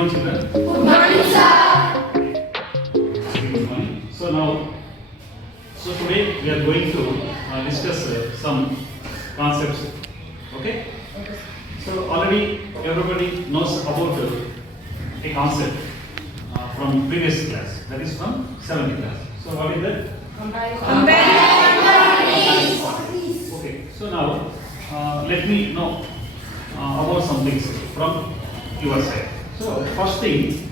morning, children. Good morning, sir. Good morning. So today we are going to discuss some concepts. Okay? So already everybody knows about a concept from previous class. That is from 7th class. So what is that? Okay. So now let me know about some things from your side. So first thing,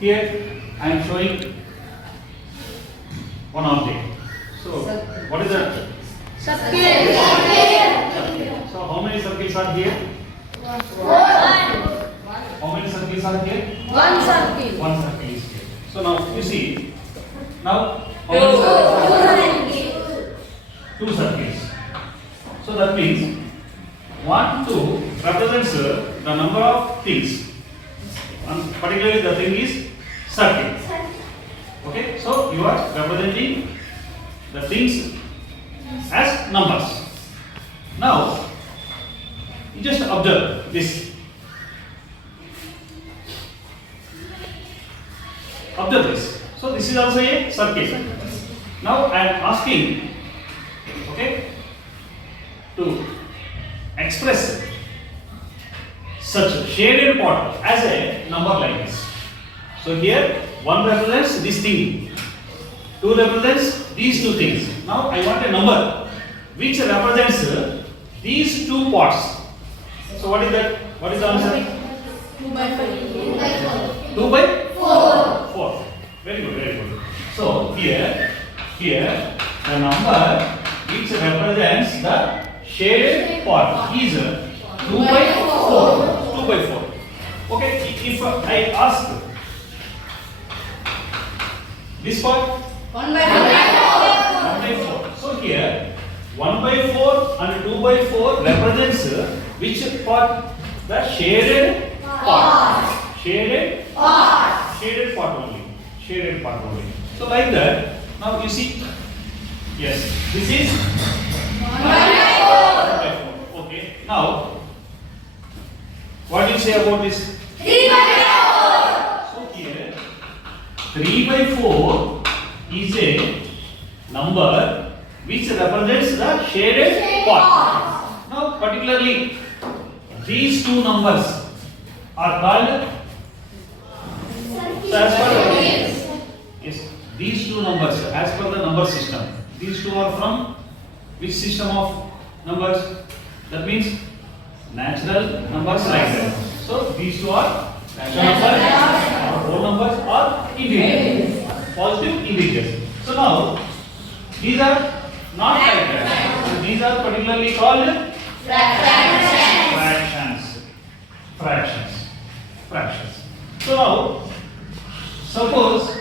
here I am showing one object. So what is that? Circle. So how many circles are here? How many circles are here? One circle. One circle is here. So now you see. Now how many circles? Two circles. So that means 1, 2 represents the number of things. And particularly the thing is circle. Okay, so you are representing the things as numbers. Now you just observe this. Observe this. So this is also a circle. Now I am asking, okay, to express such shaded part as a number like this. So here 1 represents this thing, 2 represents these two things. Now I want a number which represents these two parts. So what is that? What is the answer? 2 by 4. 2 by 4. Very good, very good. So here the number which represents the shaded part is 2 by 4. 2 by 4. Okay, if I ask this part 1 by 1 by 4. So here 1 by 4 and 2 by 4 represents which part? The shaded part. Shaded part. Shaded part only. Shaded part only. So like that. Now you see. Yes. This is 1 by 4. Okay. Now what do you say about this? 3 by 4. So here 3 by 4 is a number which represents the shaded part. Now particularly these two numbers are called, so as per yes, these two numbers as per the number system. These two are from which system of numbers? That means natural numbers like that. So these two are natural numbers, or whole numbers, or integers, positive integers. So now these are not like that. So these are particularly called fractions. So now suppose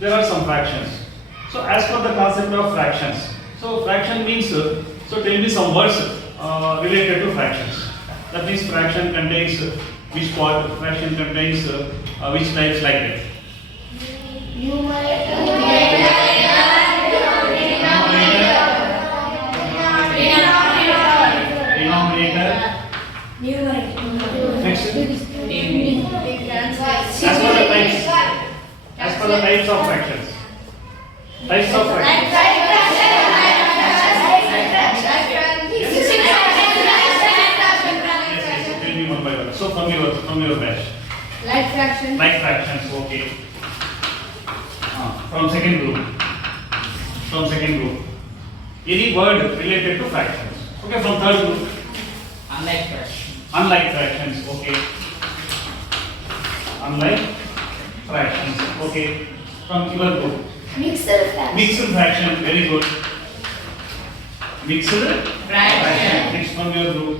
there are some fractions. So as per the concept of fractions, so fraction means so tell me some words related to fractions. That means fraction contains which part, fraction contains which types, like that. Next. As per the types of fractions. Types of fractions. Yes, tell me one by one. So from your batch. Like fractions. Like fractions, okay. From second group. Any word related to fractions. Okay, from third group. Unlike fractions, okay. Unlike fractions, okay. From your group. Mixed fractions. Mixed fraction, very good. Mixed fraction. Next from your group.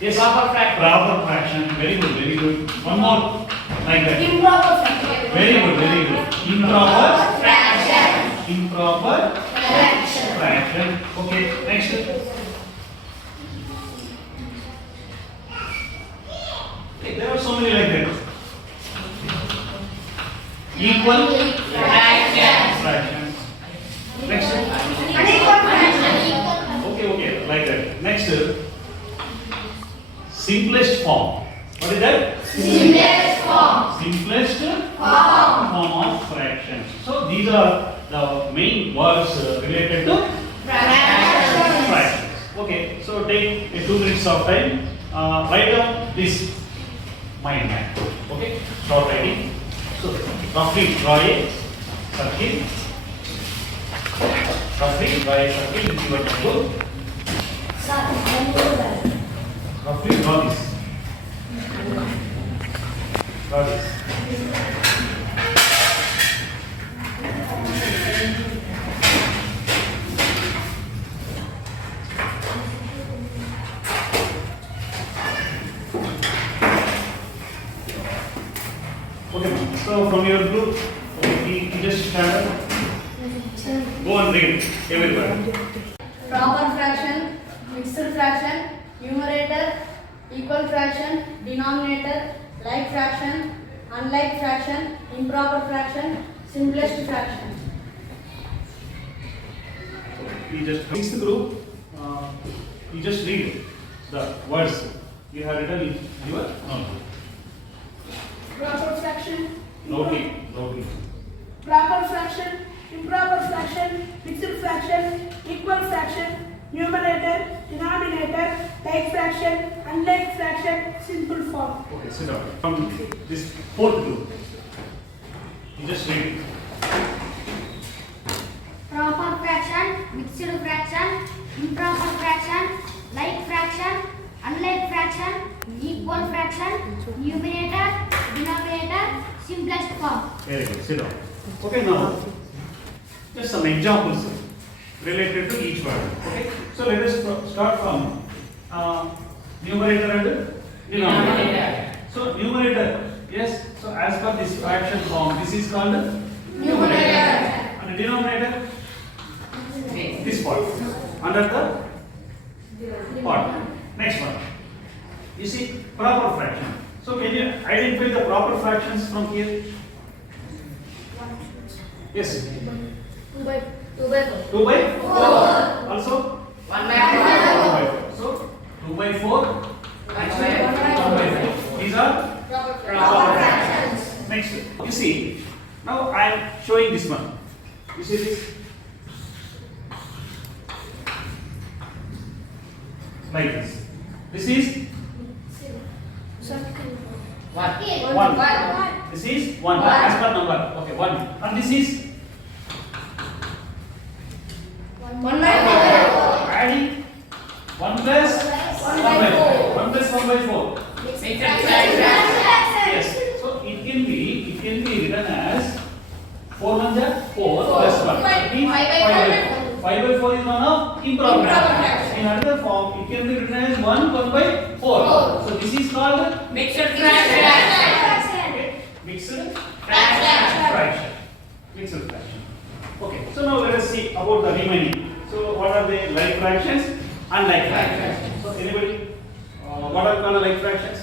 Yes, proper fraction, very good, very good. One more, like that. Improper fraction. Very good, very good. Improper Fraction. Improper Fraction. fraction. Okay, next. Okay, there are so many like that. Equal fractions. Next. Okay, like that. Next, simplest form. What is that? Simplest form. Simplest form of fraction. So these are the main words related to fractions. Okay, so take a 2 minutes of time. Write down this mind map. Okay, start writing. So roughly draw a circle. Roughly draw a circle with your table. Roughly draw this. Draw this. Okay, ma'am. So from your group, you just stand up. Go and read everyone. Proper fraction, mixed fraction, numerator, equal fraction, denominator, like fraction, unlike fraction, improper fraction, simplest fraction. You just sixth group. You just read the words you have written in your notebook. Proper fraction, Note. proper fraction, improper fraction, mixed fraction, equal fraction, numerator, denominator, like fraction, unlike fraction, simple form. Okay, sit down. From this fourth group, you just read it. Proper fraction, mixed fraction, improper fraction, like fraction, unlike fraction, equal fraction, numerator, denominator, simplest form. Very good. Sit down. Okay, now just some examples related to each word. Okay, so let us start from numerator and denominator. So numerator, yes. So as per this fraction form, this is called Numerator. and denominator. This part under the part. Next one. You see proper fraction. So can you identify the proper fractions from here? Yes. 2 by 4. 2 by 4. Also 1 2 by 4. So 2 by 4. 1 by 4. These are Proper proper fractions. Next, you see. Now I am showing this one. You see this? Like this. This is 1. This is 1. As per number. Okay, 1. And this is 1 by 4. adding 1 plus 1 by 4. 1 plus 1 by 4. Yes. So it can be written as 4 1 4 plus 1. That means 5 by 4. 5 by 4 is one of improper fraction. In another form, it can be written as 1 by 4. So this is called Mixed okay, mixed fraction. Mixed fraction. Okay. So now let us see about the remaining. So what are the like fractions? Unlike fractions. So anybody? What are called like fractions?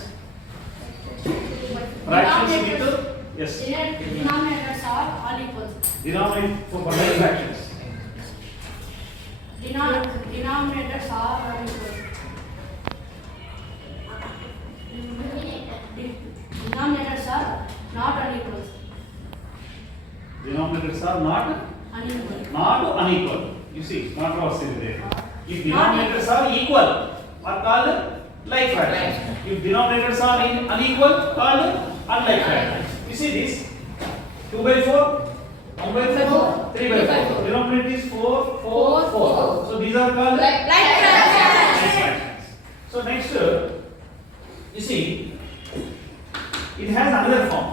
Fractions with yes. Denominators are all equal. Denominator for like fractions. Denominators are all equal. Denominators are not unequal. Denominators are not unequal. You see, not was there. If denominators are equal, are called like fractions. If denominators are unequal, called unlike fractions. You see this? 2 by 4, 1 by 4, 3 by 4. Denominator is 4, 4, 4. So these are called like fractions. So next, you see, it has another form.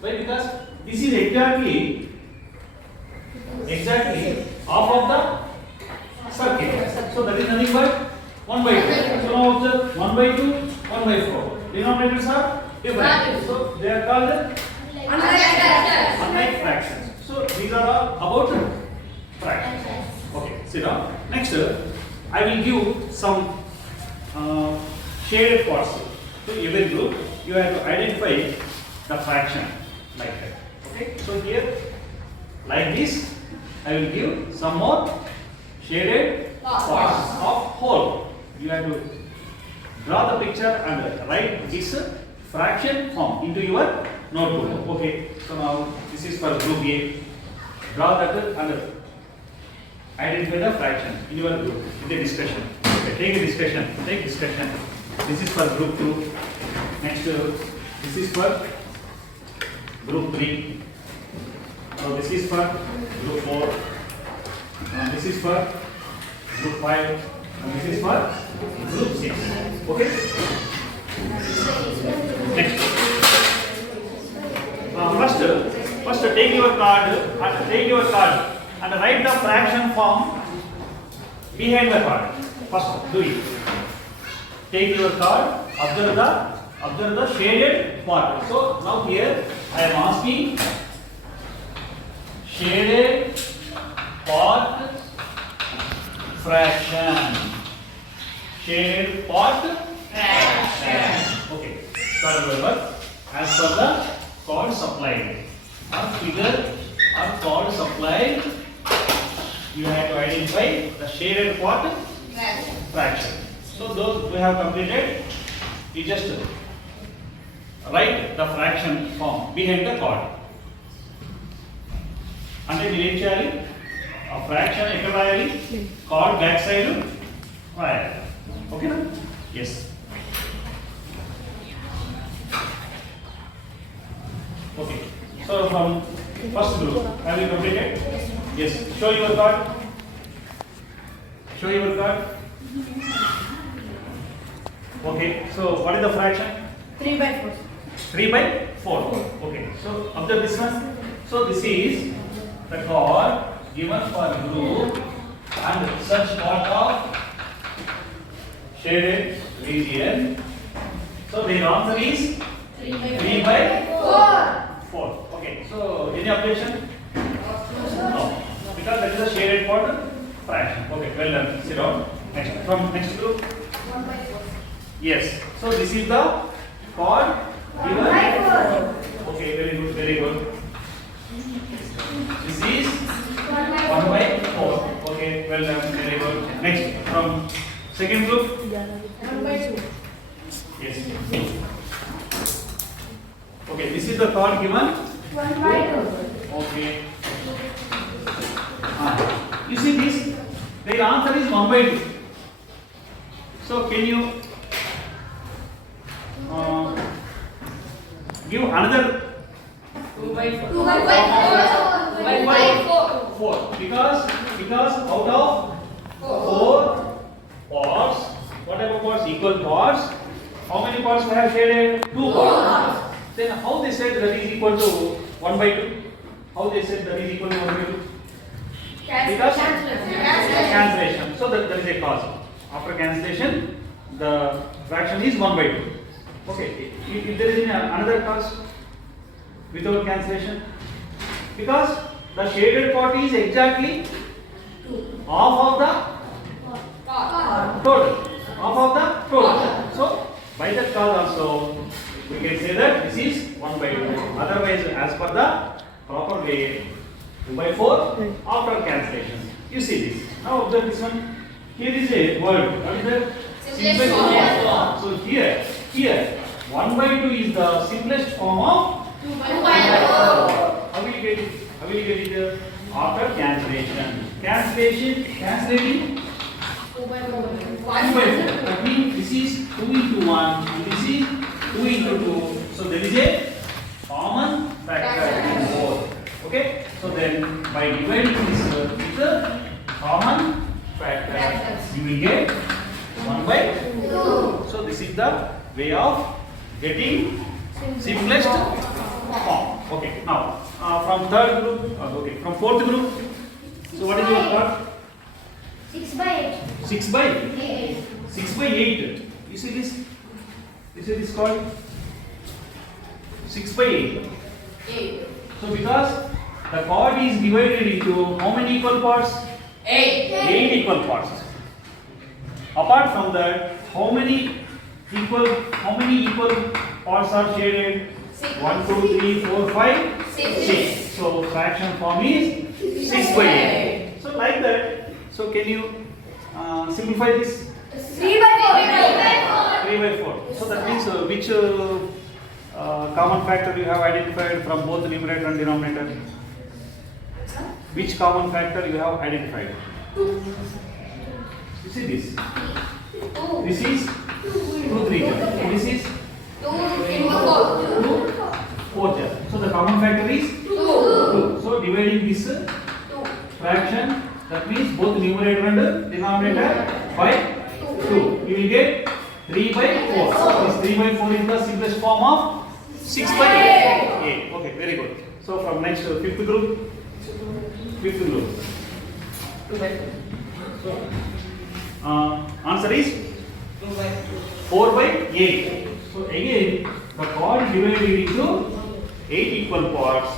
Why? Because this is exactly half of the circle. So that is nothing but 1 by 2. So now observe 1 by 2, 1 by 4. Denominators are different. So they are called unlike fractions. So these are all about fractions. Okay, sit down. Next, I will give some shaded parts. So every group, you have to identify the fraction like that. Okay, so here, like this, I will give some more shaded parts of whole. You have to draw the picture and write this fraction form into your notebook. Okay, so now this is for group A. Draw that and identify the fraction in your group in the discussion. Okay, take a discussion. Take discussion. This is for group 2. Next, this is for group 3. So this is for group 4. This is for group 5. And this is for group 6. Okay. Next. First take your card and write the fraction form behind the card. First do it. Take your card, observe the shaded part. So now here I am asking shaded part fraction. Shaded part fraction. Okay. So remember, as per the card supplied or figure or card supplied, you have to identify the shaded part fraction. So those we have completed. You just write the fraction form behind the card. అంటే మీరు ఏం చేయాలి? ఆ fraction ఎక్కడ రాయాలి? Card back side రాయాలి. ఓకేనా? Yes. Okay. So from first group, have you completed? Yes. Show your card. Show your card. Okay. So what is the fraction? 3 by 4. 3 by 4. Okay. So observe this one. So this is the card given for group and such part of shaded region. So the answer is 3 by 4. Okay. So any objection? No. Because that is a shaded part fraction. Okay. Well done. Sit down. Next. From next group. 1 by 4. Yes. So this is the card given. 1 by 4. Okay. Very good. Very good. This is 1 by 1 4. by 4. Okay. Well done. Very good. Next. From second group. 1 by 2. Yes. Okay. This is the card given. 1 by 2. Okay. You see this? The answer is 1 by 2. So can you give another 2 by 4. 2 by 4. 2 by 4? Because out of 4 parts, whatever parts, equal parts, how many parts we have shaded? 2 parts. Then how they said that is equal to 1 by 2? How they said that is equal to 1 by 2? Because cancellation. So that is a cause. After cancellation, the fraction is 1 by 2. Okay. If there is another cause without cancellation, because the shaded part is exactly half of the total. Half of the total. So by that cause also we can say that this is 1 by 2. Otherwise, as per the proper way, 2 by 4 after cancellation. You see this. Now observe this one. Here is a word. What is that? Simplest form. So here 1 by 2 is the simplest form of 2 by 4. How will you get it? How will you get it? After cancellation. Cancellating 2 by 4. 1 by 4. That means this is 2 into 1 and this is 2 into 2. So there is a common factor in both. Okay? So then by dividing this with the common factor, you will get 1 by 2. So this is the way of getting simplest form. Okay. Now from third group, okay, from fourth group. So what is your part? 6 by 8. 6 by 8. 6 by 8. You see this? You see this called 6 by 8. 8. So because the chord is divided into how many equal parts? 8. 8 equal parts. Apart from that, how many equal parts are shaded? 1, 2, 3, 4, 5, 6. So fraction form is 6 by 8. So like that. So can you simplify this? 3 by 4. 3 by 4. So that means which common factor you have identified from both numerator and denominator? Which common factor you have identified? You see this? This is 2 3. This is 2 into 4. 2 4. So the common factor is 2. So dividing this 2. fraction, that means both numerator and denominator by 2. You will get 3 by 4. So this 3 by 4 is the simplest form of 6 by 8. Okay, very good. So from next fifth group. 2 by 2. So answer is 2 by 2. 4 by 8. So again the chord divided into 8 equal parts.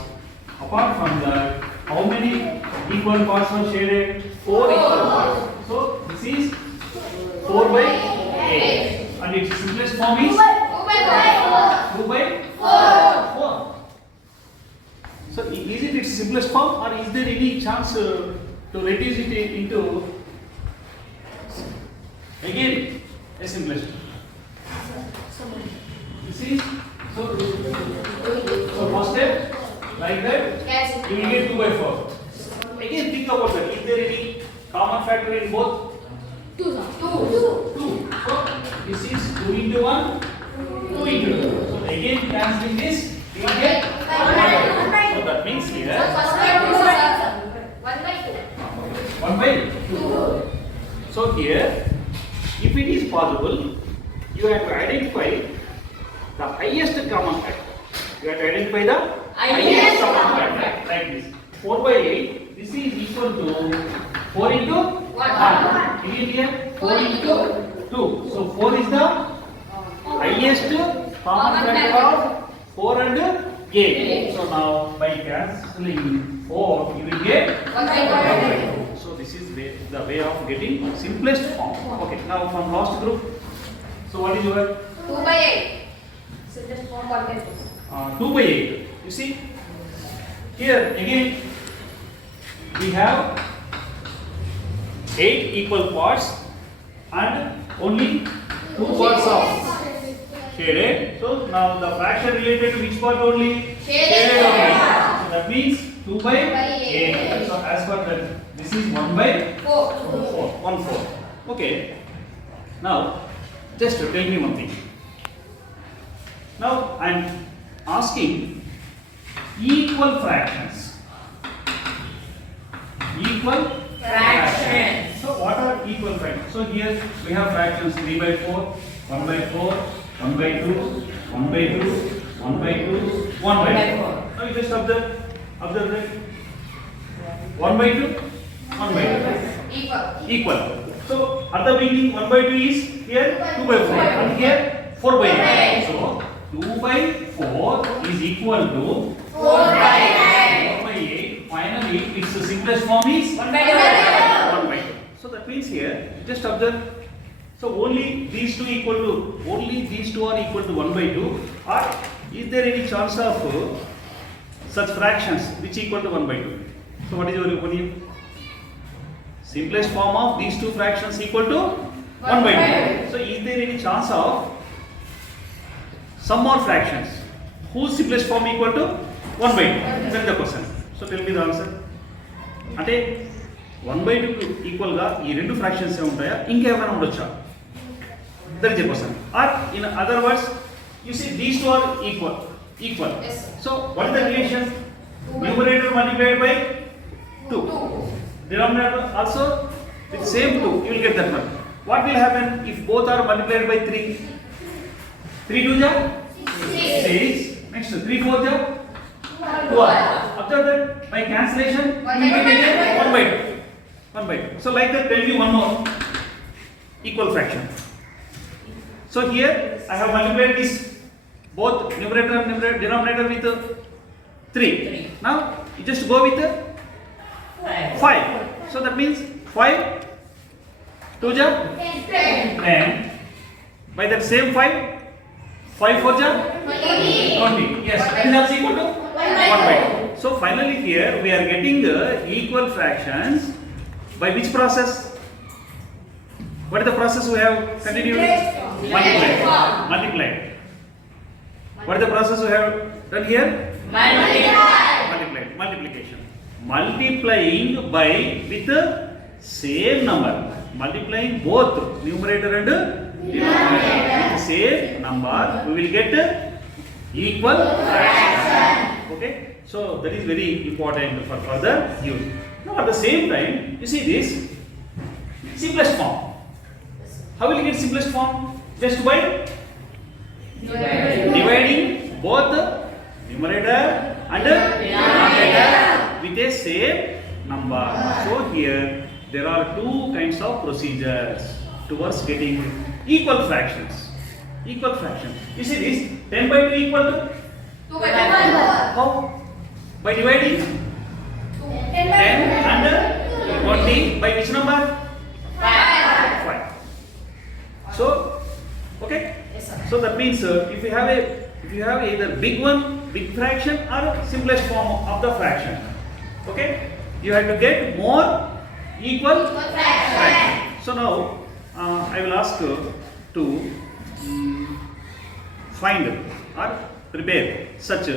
Apart from that, how many equal parts are shaded? 4 equal parts. So this is 4 by 8. And its simplest form is 2 by 4. So is it its simplest form, or is there any chance to reduce it into again a simplest? You see? So first step, like that, Yes. you will get 2 by 4. Again think about that. Is there any common factor in both? 2. 2. So this is 2 into 1, 2 into 2. So again cancelling this, you will get 1 by 2. So that means here 1 by 2. 1 by 2. So here, if it is possible, you have to identify the highest common factor. You have to identify the highest common factor, like this. 4 by 8, this is equal to 4 into 1. Is it here? 4 into 2. So 4 is the highest common factor of 4 and 8. So now by cancelling 4, you will get 1 by 2. so this is the way of getting simplest form. Okay, now from last group. So what is your 2 by 8. Simplest form 1 by 2. 2 by 8? You see, here again we have 8 equal parts and only 2 parts of shaded. So now the fraction related to which part only? Shaded only. part. So that means 2 by 8. So as per that, this is 1 by 4. 1 4. Okay. Now just tell me one thing. Now I am asking equal fractions. Equal Fractions. So what are equal fractions? So here we have fractions 3 by 4, 1 by 4, 1 by 2, 1 by 2, 1 by 2, 1 by 4. Now you just observe that 1 by 2, 1 by 2. Equal. So at the beginning 1 by 2 is here 2 by 4 and here 4 by 8. So 2 by 4 is equal to 4 by 4 by 8. Finally its simplest form is 1 by 2. 1 by 2. So that means here just observe. So only these two are equal to 1 by 2, or is there any chance of such fractions which equal to 1 by 2? So what is your opinion? Simplest form of these two fractions equal to 1 by 2. So is there any chance of some more fractions whose simplest form equal to 1 by 2? That's the question. So tell me the answer. అంటే 1 by 2 equal గా ఈ రెండు fractions ఏ ఉంటాయా ఇంకేమైనా ఉండొచ్చా? That is the question. Or in other words you see these two are equal. Yes. So what is the relation? Numerator multiplied by 2. Denominator also with same 2, you will get that one. What will happen if both are multiplied by 3? 3 2 ja 6. Next 3 4 ja 12. After that by cancellation we will get 1 by 2. 1 by 2. So like that, tell me one more equal fraction. So here I have multiplied this both numerator and denominator with 3. Now you just go with 5. So that means 5 2 ja 10. By that same 5 4 ja 20. Yes, that is also equal to 1 by 2. So finally here we are getting the equal fractions by which process? What is the process we have continued? Multiply. Multiply. What is the process we have done here? Multiply. Multiplication. Multiplying by with the same number. Multiplying both numerator and denominator with the same number, we will get equal fraction. Okay. So that is very important for further use. Now at the same time, you see this simplest form. How will you get simplest form? Just by dividing both the numerator and denominator with a same number. So here there are two kinds of procedures towards getting equal fractions. Equal fraction. You see this 10 by 2 equal to 2 by 4. how? By dividing 10 and 20 by which number? 5. So, okay. Yes, sir. So that means if you have either big fraction or simplest form of the fraction, okay, you have to get more equal fraction. So now I will ask you to find or prepare such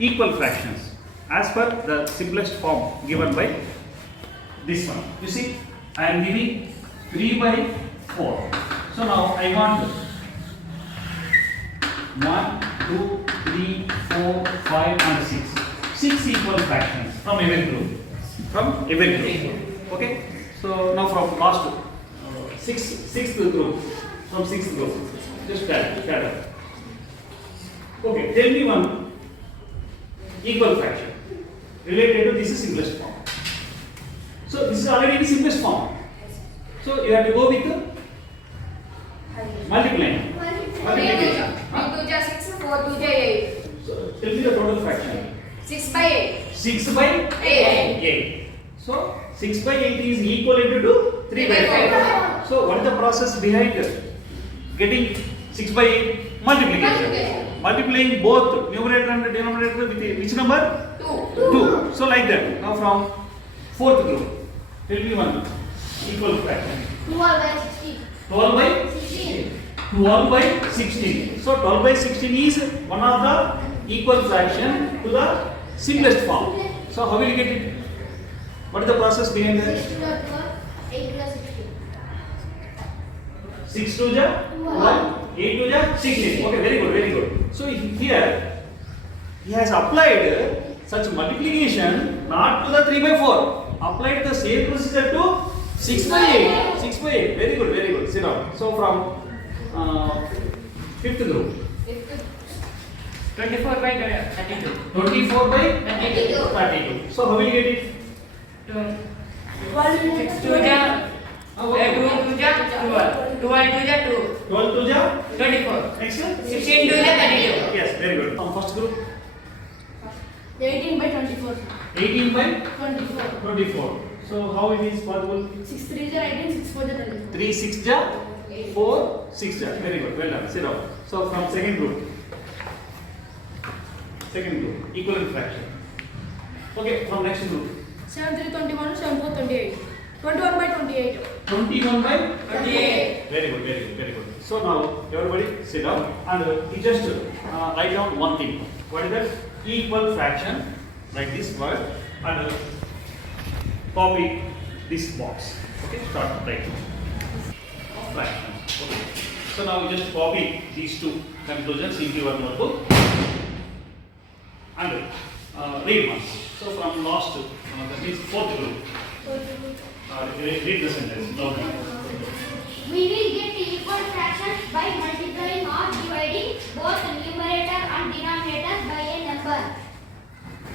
equal fractions as per the simplest form given by this one. You see, I am giving 3 by 4. So now I want 1, 2, 3, 4, 5 and 6. 6 equal fractions from every group. From every group. Okay. So now from last sixth group. From 6th group. Just add up. Okay. Tell me one equal fraction related to this simplest form. So this is already the simplest form. So you have to go with the multiplying. Multiplication. 3 2 6, 4 2 8. So tell me the total fraction. 6 by 8. 6 by 8. So 6 by 8 is equal to 3 by 5. So what is the process behind getting 6 by 8? Multiplication. Multiplying both numerator and denominator with which number? 2. So like that. Now from 4th group, tell me one equal fraction. 12 by 16. 12 by 16. 12 by 16. So 12 by 16 is one of the equal fraction to the simplest form. So how will you get it? What is the process behind that? 6 plus 12, 8 plus 16. 6 to the 12, 8 to the 16. Okay, very good, very good. So here he has applied such multiplication not to the 3 by 4. Applied the same procedure to 6 by 8. 6 by 8. Very good, very good. Sit down. So from 5th group. 24 by 32. 24 by 32. 32. So how will you get it? 6 to the 2 to the 12. 12 to the 2. 12 to the 24. next 16 to the 32. Yes, very good. From first group 18 by 24. 18 by 24. 24. So how it is possible? 6 3 is 18, 6 4 is 24. 3 6 ja 4 6 ja. Very good. Well done. Sit down. So from second group equivalent fraction. Okay, from next group 7 3 21, 7 4 28. 21 by 28. 21 by 28. Very good, very good, very good. So now everybody sit down and you just write down one thing. What is that? Equal fraction. Write this word and copy this box. Okay, start writing. Fraction. Okay. So now you just copy these two conclusions into your notebook and read one. So from last, that means fourth group. Read the sentence. Loudly. We will get equal fractions by multiplying or dividing both numerator and denominator by a number.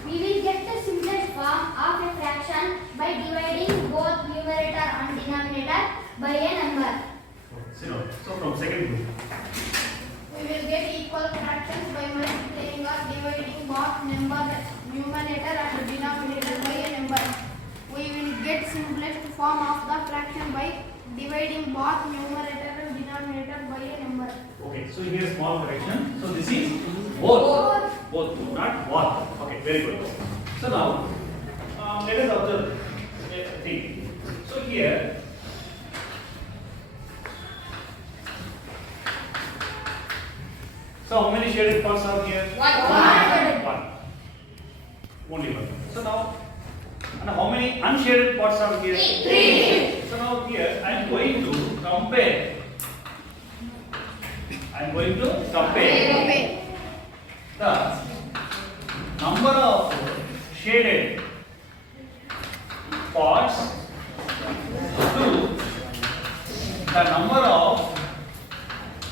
We will get the simplest form of a fraction by dividing both numerator and denominator by a number. Sit down. So from second group. We will get equal fractions by multiplying or dividing both numerator and denominator by a number. We will get simplest form of the fraction by dividing both numerator and denominator by a number. Okay, so here small correction. So this is both. Both, not one. Okay, very good. So now let us observe a thing. So here So how many shaded parts are here? One. Only one. So now, and how many unshaded parts are here? Three. So now here I am going to compare. I am going to compare the number of shaded parts to the number of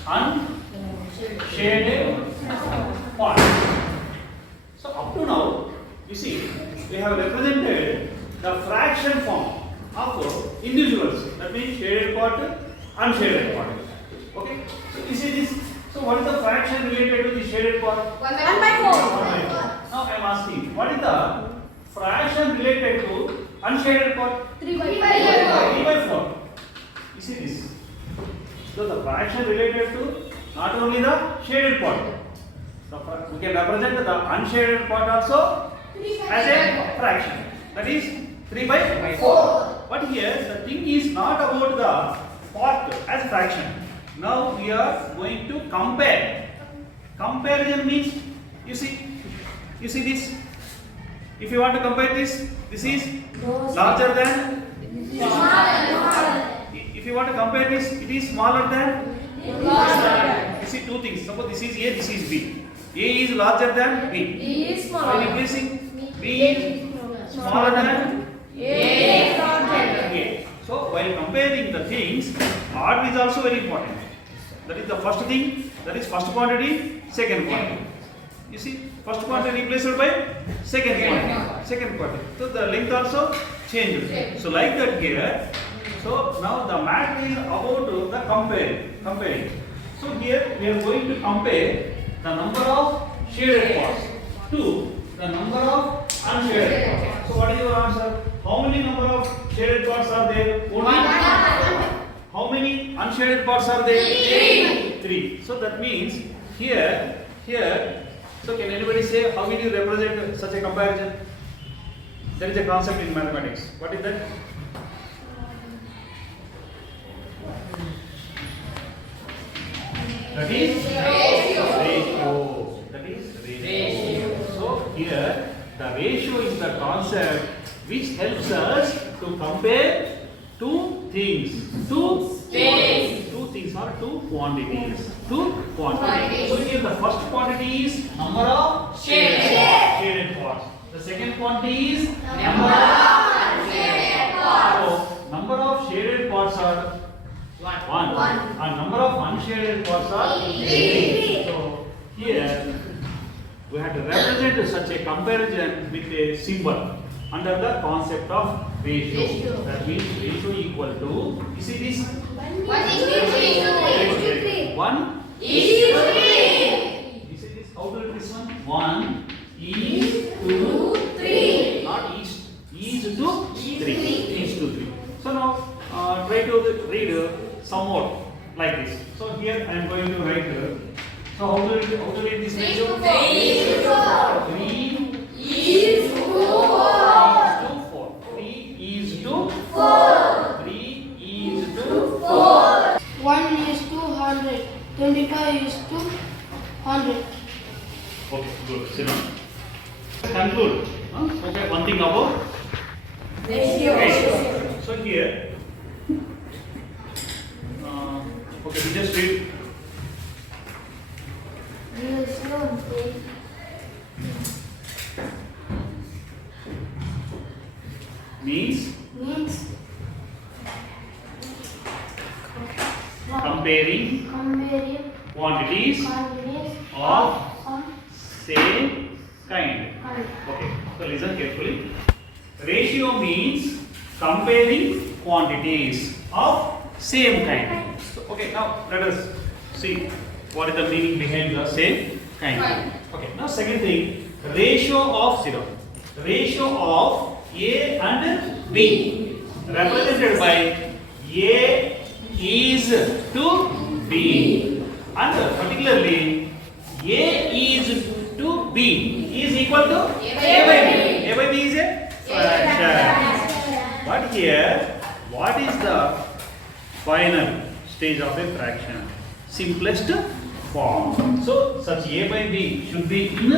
unshaded parts. So up to now, you see, we have represented the fraction form of individuals. That means shaded part, unshaded part. Okay. So you see this. So what is the fraction related to the shaded part? 1/4. 1/4. Now I am asking, what is the fraction related to unshaded part? 3/4. You see this. So the fraction related to not only the shaded part, we can represent the unshaded part also as a fraction. That is 3/4. But here the thing is not about the part as fraction. Now we are going to compare. Comparison means, you see this. If you want to compare this is larger than. If you want to compare this, it is smaller than. You see two things. Suppose this is A, this is B. A is larger than B. B is By smaller. replacing B is smaller than A is larger. A. So while comparing the things, order is also very important. That is the first thing. That is first quantity, second quantity. You see, first quantity replaced by second quantity. Second quantity. So the length also changes. So like that here. So now the math is about the comparing. So here we are going to compare the number of shaded parts to the number of unshaded parts. So what is your answer? How many number of shaded parts are there? Only. How many unshaded parts are there? 3. So that means here. So can anybody say how will you represent such a comparison? There is a concept in mathematics. What is that? That is ratio. That is ratio. So here the ratio is the concept which helps us to compare two things. Two things or two quantities. So here the first quantity is number of shaded parts. The second quantity is number of unshaded parts. So number of shaded parts are 1. And number of unshaded parts are 3. So here we have to represent such a comparison with a symbol under the concept of ratio. That means ratio equal to, you see this? 1 is to 1 is to 3. You see this? How to write this one? 1 is to 3. Not is to 3. Is to 3. So now try to read somewhat like this. So here I am going to write. So how to read this ratio? 3 is to 4. 3 is to 4. 3 is to 4. 3 is to 4. 1 is to 100. 25 is to 100. Okay, good. Sit down. Conclude. Okay, one thing about ratio. So here, okay, we just read. Means comparing quantities of same kind. Okay, so listen carefully. Ratio means comparing quantities of same kind. So, okay, now let us see what is the meaning behind the same kind. Okay, now second thing, ratio of A and B represented by A is to B, and particularly A is to B is equal to A by B. A by B is a fraction. But here, what is the final stage of a fraction? Simplest form. So such A by B should be in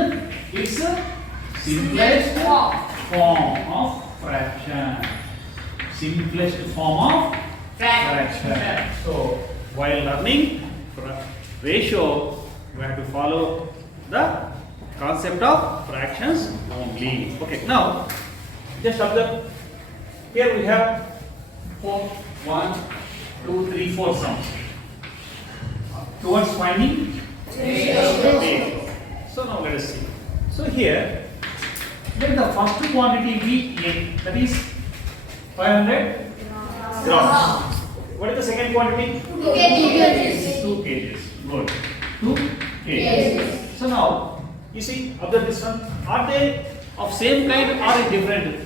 its simplest form of fraction. Simplest form of fraction. So while learning ratio, we have to follow the concept of fractions only. Okay, now just observe. Here we have 4, 1, 2, 3, 4 sums. Towards finding ratio. So now let us see. So here, let the first quantity be A, that is 500 grams. What is the second quantity? 2 kg. 2 kgs. Good. 2 kgs. So now, you see, observe this one. Are they of same kind or different?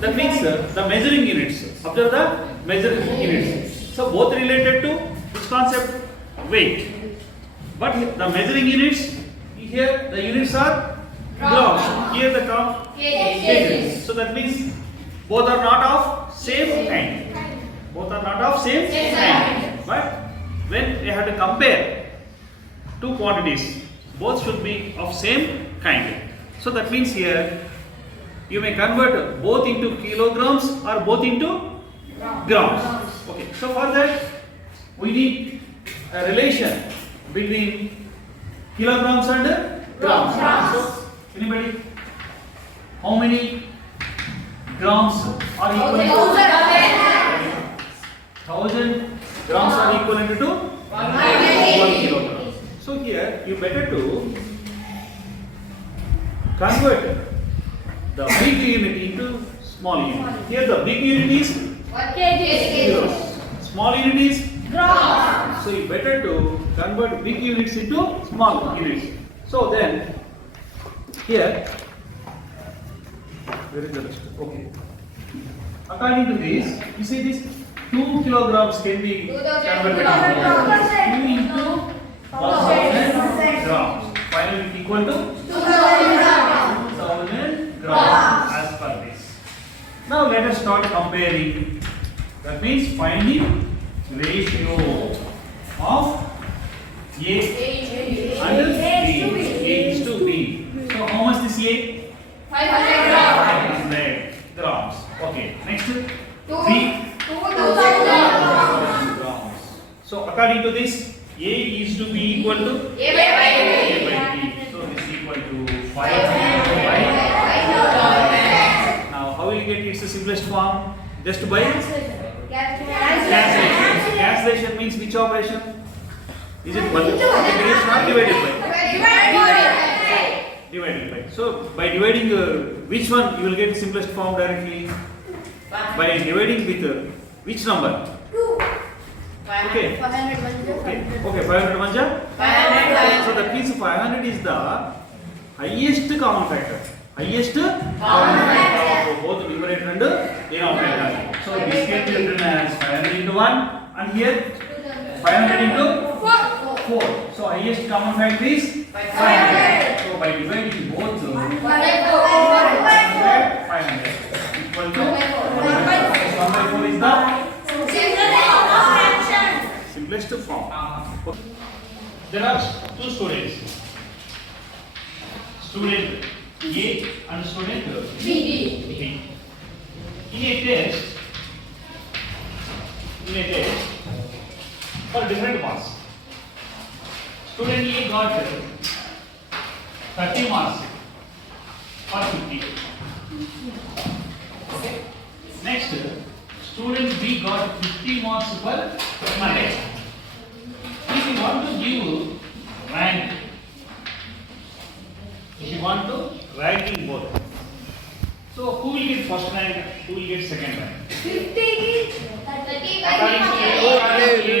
That means the measuring units. Observe the measuring units. So both related to which concept? Weight. But the measuring units, here the units are grams. Here the term kgs. So that means both are not of same kind. Both are not of same kind. But when we have to compare two quantities, both should be of same kind. So that means here you may convert both into kilograms or both into grams. Okay. So for that we need a relation between kilograms and grams. So anybody? How many grams are equal to 1000 grams are equivalent to 1 kilogram. So here you better to convert the big unit into small unit. Here the big unit is kilos. Small unit is grams. So you better to convert big units into small units. So then here, where is the rest? Okay. According to this, you see this 2 kilograms can be converted into 2 into 1000 grams. Finally equal to 2000 grams as per this. Now let us start comparing. That means finding ratio of A and B. A is to B. So how much this A? 500 grams. Okay. Next, B. 2000 grams. So according to this, A is to be equal to A by B. So this is equal to 500 by 500. Now how will you get its simplest form? Just by cancellation. Cancellation means which operation? Is it multiplication or divided by? Divided by. So by dividing which one you will get simplest form directly? By dividing with which number? 2. Okay. 500 manja? 500. So that means 500 is the highest common factor. Highest common factor of both numerator and denominator. So this can be written as 500 into 1 and here 500 into 4. So highest common factor is 500. So by dividing both 500 equal to 1 by 4 is the simplest form. There are two students. Student A and student B. In a test for different marks. Student A got 30 marks for 50. Okay. Next, student B got 50 marks per 100. If you want to give rank, if you want to ranking both, so who will get first rank? Who will get second rank? 50. According to A.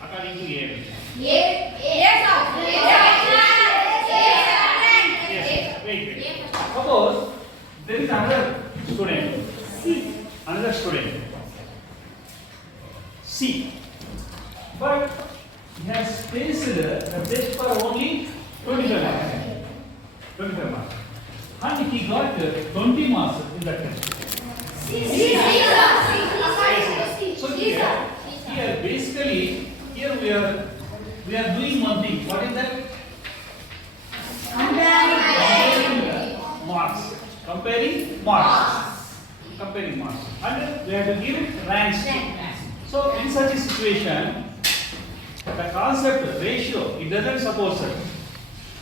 According to A. Yes. Wait. Suppose there is another student. Another student. C. But he has faced the test for only 25 marks. 25 marks. And he got 20 marks in that test. So here basically, here we are we are doing one thing. What is that? Comparing marks. Comparing marks. Comparing marks. And we have to give ranks. So in such a situation, the concept ratio, it doesn't suppose that.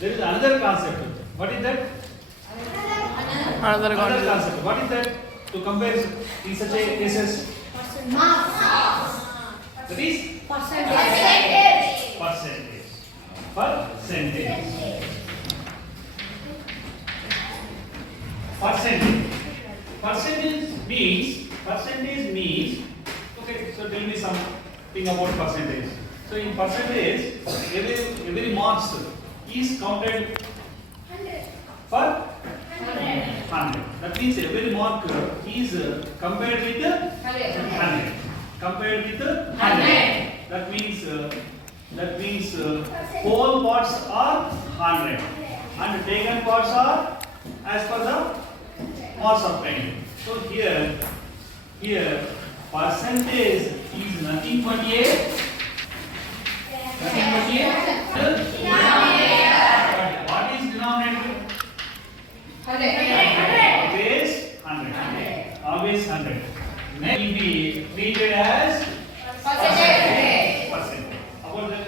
There is another concept. What is that? Another concept. What is that? To compare in such a cases? That is percentage. Percentage means okay, so tell me something about percentage. So in percentage, every marks is counted for 100. That means every mark is compared with 100. Compared with 100. That means whole parts are 100 and taken parts are as per the marks obtained. So here percentage is nothing but a denominator. What is denominator? 100. Always 100. Next will be treated as percentage. About the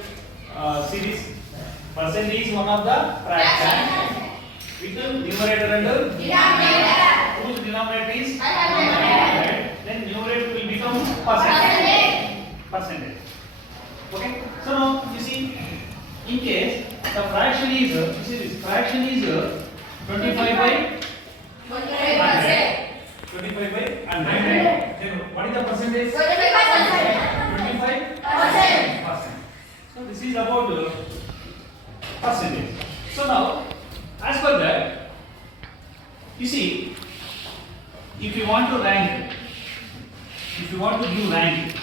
series, percent is one of the fractions with the numerator and denominator. Whose denominator is 100. Then numerator will become percentage. Okay. So now you see, in case the fraction is, you see this fraction is 25 by 100. 25 by 100. Then what is the percentage? 25%. So this is about percentage. So now, as per that, you see, if you want to rank, if you want to give rank,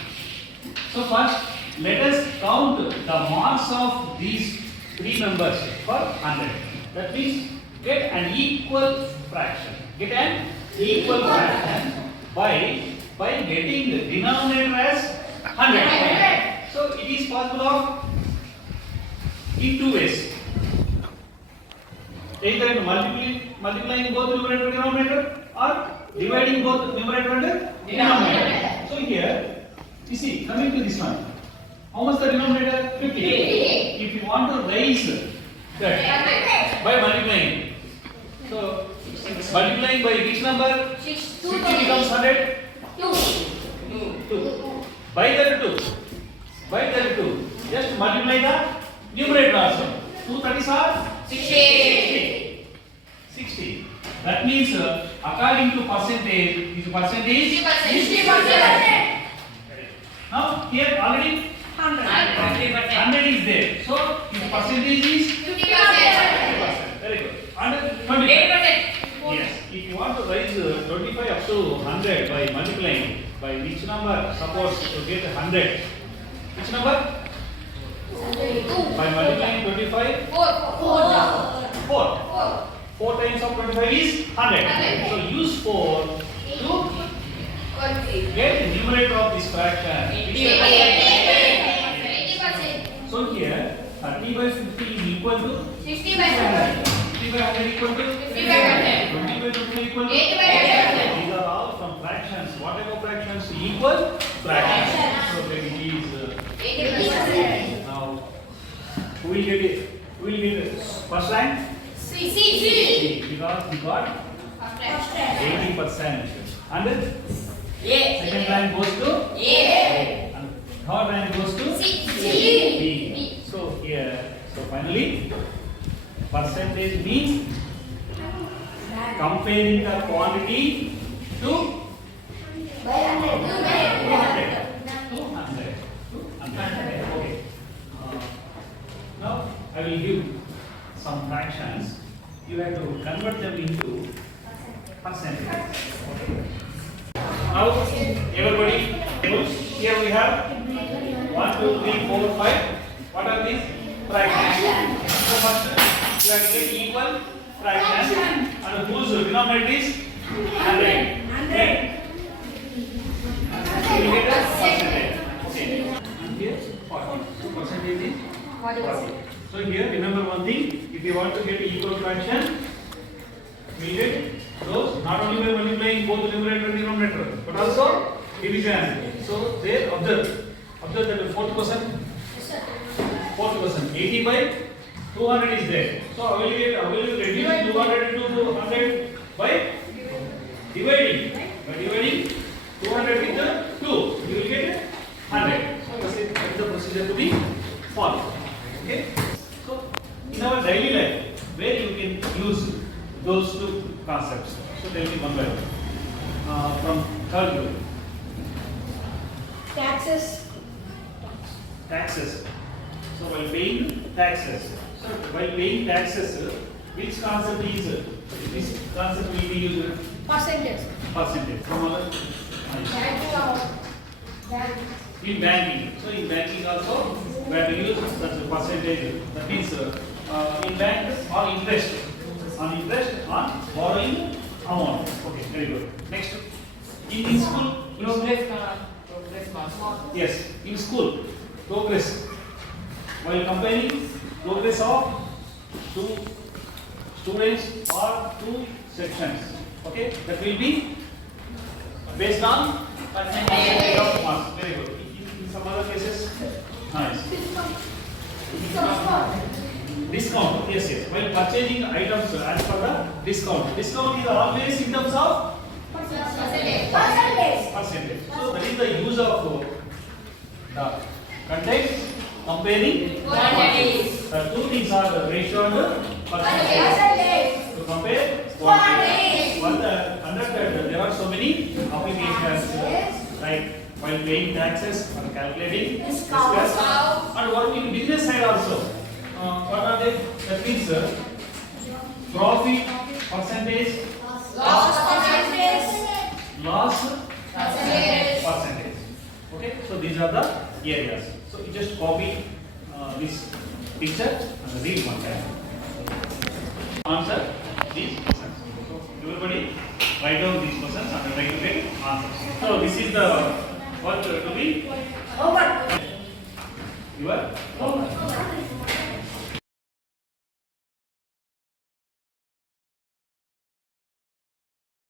so first let us count the marks of these three members for 100. That means get an equal fraction. Get an equal fraction by getting the denominator as 100. So it is possible of in two ways. Either multiplying both numerator and denominator, or dividing both numerator and denominator. So here, you see, coming to this one, how much the denominator? 50. If you want to raise that by multiplying, so multiplying by which number? 60 becomes 100. 2. By 32. Just multiply the numerator also. 2 30s are 60. That means according to percentage, is percentage 60%. Now here already 100 is there. So his percentage is 50%. Very good. And 25. Yes. If you want to raise 25 up to 100 by multiplying by which number? Suppose to get 100. Which number? By multiplying 25. 4. 4 times of 25 is 100. So use 4 to get the numerator of this fraction. 80%. So here 30 by 50 is equal to 60 by 100. 50 by 100 equal to 50 by 100. 20 by 20 equal to 80 by 100. These are all from fractions. What type of fractions? Equal fractions. So then it is 80%. Now who will get it? Who will get it? First rank? C. Because he got 80%. And second rank goes to A. And third rank goes to B. So here, so finally, percentage means comparing the quantity to 200. Okay. Now I will give some fractions. You have to convert them into percentage. Okay. Now everybody knows. Here we have 1, 2, 3, 4, 5. What are these? Fractions. So first you have to get equal fractions and whose denominator is 100. Then you get a percentage. Okay. And here 40. So percentage is 40%. So here remember one thing, if you want to get equal fraction, we get those not only by multiplying both numerator and denominator, but also division. So there observe that 40%, 80 by 200 is there. So how will you reduce 200 into 100 by dividing? By dividing 200 with the 2, you will get 100. So that is the procedure to be followed. Okay. So in our daily life, where you can use those two concepts. So tell me one by one. From third group. Taxes. Taxes. So while paying taxes. So while paying taxes, which concept is this concept will be used? Percentage. Percentage. From other. In banking. So in banking also, we have to use such a percentage. That means in bank on interest. On interest on borrowing amount. Okay, very good. Next. In school. Progress marks. Yes, in school, progress. While comparing progress of two students or two sections, okay, that will be based on percentage of marks. Very good. In some other cases, nice. Discount. Yes. While purchasing items as per the discount. Discount is always in terms of percentage. So that is the use of the context comparing Quantities. the two things are the ratio and the percentage. To compare quantities. Under that there are so many applications like while paying taxes or calculating discounts and working in business side also. What are they? That means profit percentage, loss percentage. Okay, so these are the areas. So you just copy this picture and read one time. Answer these questions. So everybody write down these questions and try to get answers. So this is the what to be Homework. your homework.